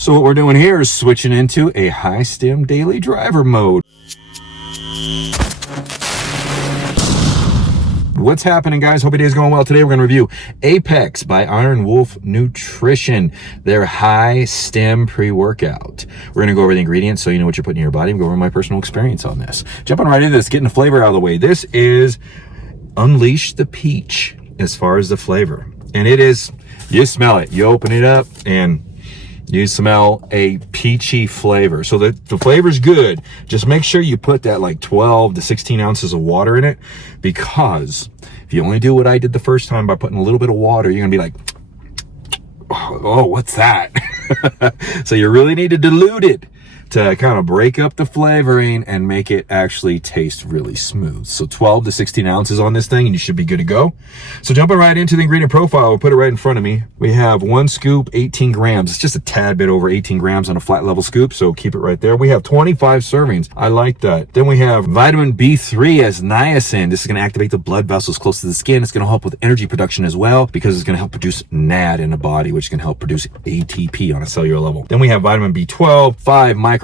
So what we're doing here is switching into a high stim daily driver mode. What's happening, guys? Hope your day is going well. Today we're going to review Apex by IronWolf Nutrition, their high stim pre-workout. We're going to go over the ingredients so you know what you're putting in your body and go over my personal experience on this. Jumping right into this, getting the flavor out of the way. This is Unleash the Peach as far as the flavor. And it is, you smell it. You open it up and you smell a peachy flavor. So the flavor's good. Just make sure you put that like 12 to 16 ounces of water in it, because if you only do what I did the first time by putting a little bit of water, you're gonna be like, oh, what's that? So you really need to dilute it to kind of break up the flavoring and make it actually taste really smooth. So 12 to 16 ounces on this thing and you should be good to go. So jumping right into the ingredient profile, we'll put it right in front of me. We have 1 scoop, 18 grams. It's just a tad bit over 18 grams on a flat level scoop, so keep it right there. We have 25 servings. I like that. Then we have vitamin B3 as niacin. This is gonna activate the blood vessels close to the skin. It's gonna help with energy production as well, because it's gonna help produce NAD in the body, which can help produce ATP on a cellular level. Then we have vitamin B12, 5 micrograms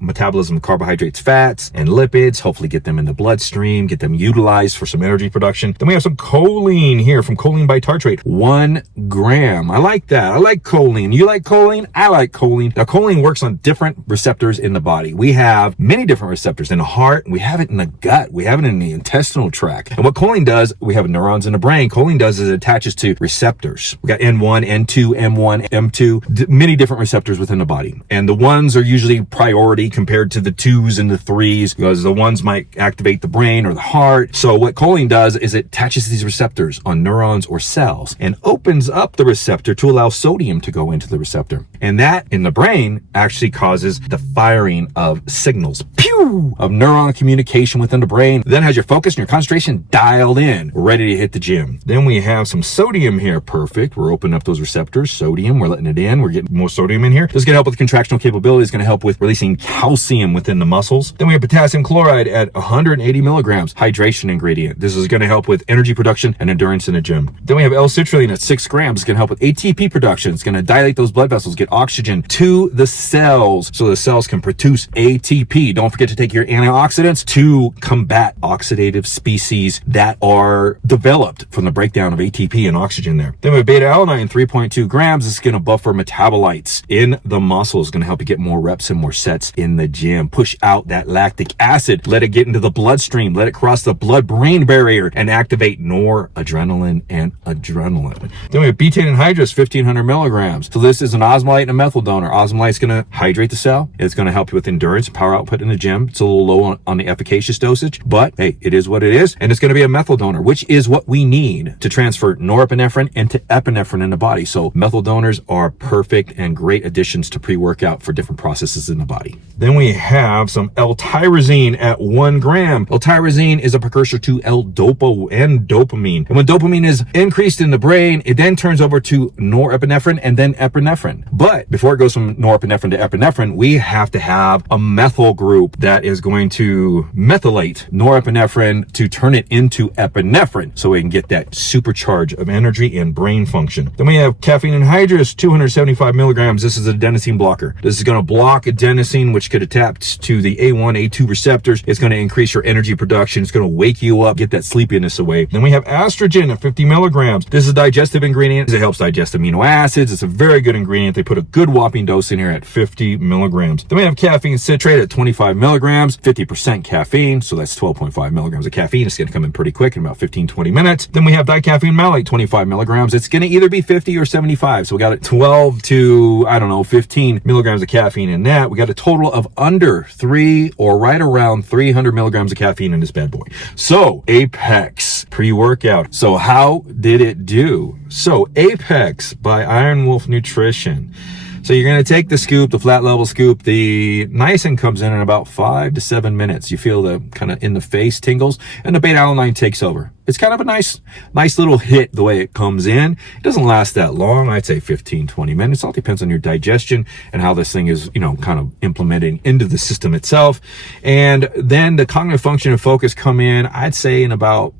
metabolism of carbohydrates, fats, and lipids. Hopefully get them in the bloodstream, get them utilized for some energy production. Then we have some choline here from Choline by Tartrate, 1 gram. I like that. I like choline. You like choline? I like choline. Now, choline works on different receptors in the body. We have many different receptors in the heart. We have it in the gut. We have it in the intestinal tract. And what choline does, we have neurons in the brain. Choline does is it attaches to receptors. We got N1, N2, M1, M2, many different receptors within the body. And the ones are usually priority compared to the 2s and the 3s, because the ones might activate the brain or the heart. So what choline does is it attaches to these receptors on neurons or cells and opens up the receptor to allow sodium to go into the receptor. And that in the brain actually causes the firing of signals, pew, of neuron communication within the brain. Then has your focus and your concentration dialed in, ready to hit the gym. Then we have some sodium here. Perfect. We're opening up those receptors. Sodium, we're letting it in. We're getting more sodium in here. This is going to help with contractional capability. It's going to help with releasing calcium within the muscles. Then we have potassium chloride at 180 milligrams, hydration ingredient. This is going to help with energy production and endurance in the gym. Then we have L-citrulline at 6 grams. It's going to help with ATP production. It's going to dilate those blood vessels, get oxygen to the cells so the cells can produce ATP. Don't forget to take your antioxidants to combat oxidative species that are developed from the breakdown of ATP and oxygen there. Then we have beta-alanine, 3.2 grams. This is going to buffer metabolites in the muscles. It's going to help you get more reps and more sets in the gym. Push out that lactic acid. Let it get into the bloodstream. Let it cross the blood-brain barrier and activate noradrenaline and adrenaline. Then we have betaine anhydrous, 1,500 milligrams. So this is an osmolite and a methyl donor. Osmolite is going to hydrate the cell. It's going to help you with endurance, power output in the gym. It's a little low on the efficacious dosage, but hey, it is what it is. And it's going to be a methyl donor, which is what we need to transfer norepinephrine into epinephrine in the body. So methyl donors are perfect and great additions to pre-workout for different processes in the body. Then we have some L-tyrosine at 1 gram. L-tyrosine is a precursor to L-dopa and dopamine. And when dopamine is increased in the brain, it then turns over to norepinephrine and then epinephrine. But before it goes from norepinephrine to epinephrine, we have to have a methyl group that is going to methylate norepinephrine to turn it into epinephrine so we can get that supercharge of energy and brain function. Then we have caffeine anhydrous, 275 milligrams. This is an adenosine blocker. This is going to block adenosine, which could attach to the A1, A2 receptors. It's going to increase your energy production. It's going to wake you up, get that sleepiness away. Then we have estrogen at 50 milligrams. This is a digestive ingredient. It helps digest amino acids. It's a very good ingredient. They put a good whopping dose in here at 50 milligrams. Then we have caffeine citrate at 25 milligrams, 50% caffeine. So that's 12.5 milligrams of caffeine. It's going to come in pretty quick in about 15-20 minutes. Then we have dicaffeine malate, 25 milligrams. It's going to either be 50 or 75. So we got it 12 to, 15 milligrams of caffeine in that. We got a total of under 3 or right around 300 milligrams of caffeine in this bad boy. So Apex pre-workout. So how did it do? So Apex by IronWolf Nutrition. So you're going to take the scoop, the flat level scoop. The niacin comes in about 5 to 7 minutes. You feel the kind of in the face tingles, and the beta-alanine takes over. It's kind of a nice little hit the way it comes in. It doesn't last that long. I'd say 15-20 minutes. It all depends on your digestion and how this thing is, kind of implementing into the system itself. And then the cognitive function and focus come in, I'd say in about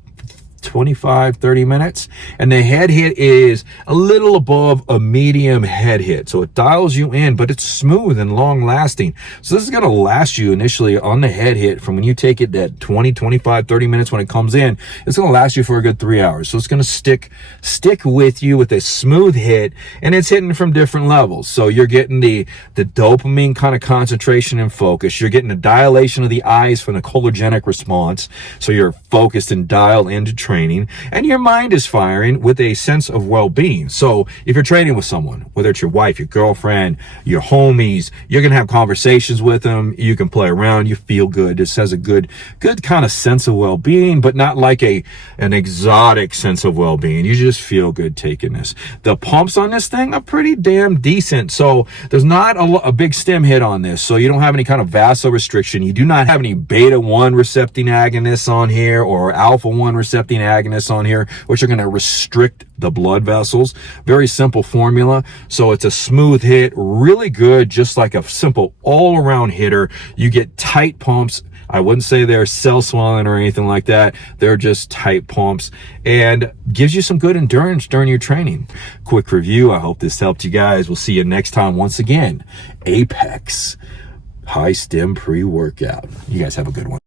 25, 30 minutes. And the head hit is a little above a medium head hit. So it dials you in, but it's smooth and long lasting. So this is going to last you initially on the head hit from when you take it that 20, 25, 30 minutes when it comes in. It's going to last you for a good 3 hours. So it's going to stick with you with a smooth hit, and it's hitting from different levels. So you're getting the dopamine kind of concentration and focus. You're getting the dilation of the eyes from the cholinergic response. So you're focused and dialed into training, and your mind is firing with a sense of well-being. So if you're training with someone, whether it's your wife, your girlfriend, your homies, you're going to have conversations with them. You can play around. You feel good. This has a good kind of sense of well-being, but not like an exotic sense of well-being. You just feel good taking this. The pumps on this thing are pretty damn decent. So there's not a big stim hit on this. So you don't have any kind of vaso restriction. You do not have any beta 1 recepting agonists on here or alpha 1 recepting agonists on here, which are going to restrict the blood vessels. Very simple formula. So it's a smooth hit, really good, just like a simple all-around hitter. You get tight pumps. I wouldn't say they're cell swelling or anything like that. They're just tight pumps and gives you some good endurance during your training. Quick review. I hope this helped you guys. We'll see you next time. Once again, Apex High Stim Pre-Workout. You guys have a good one.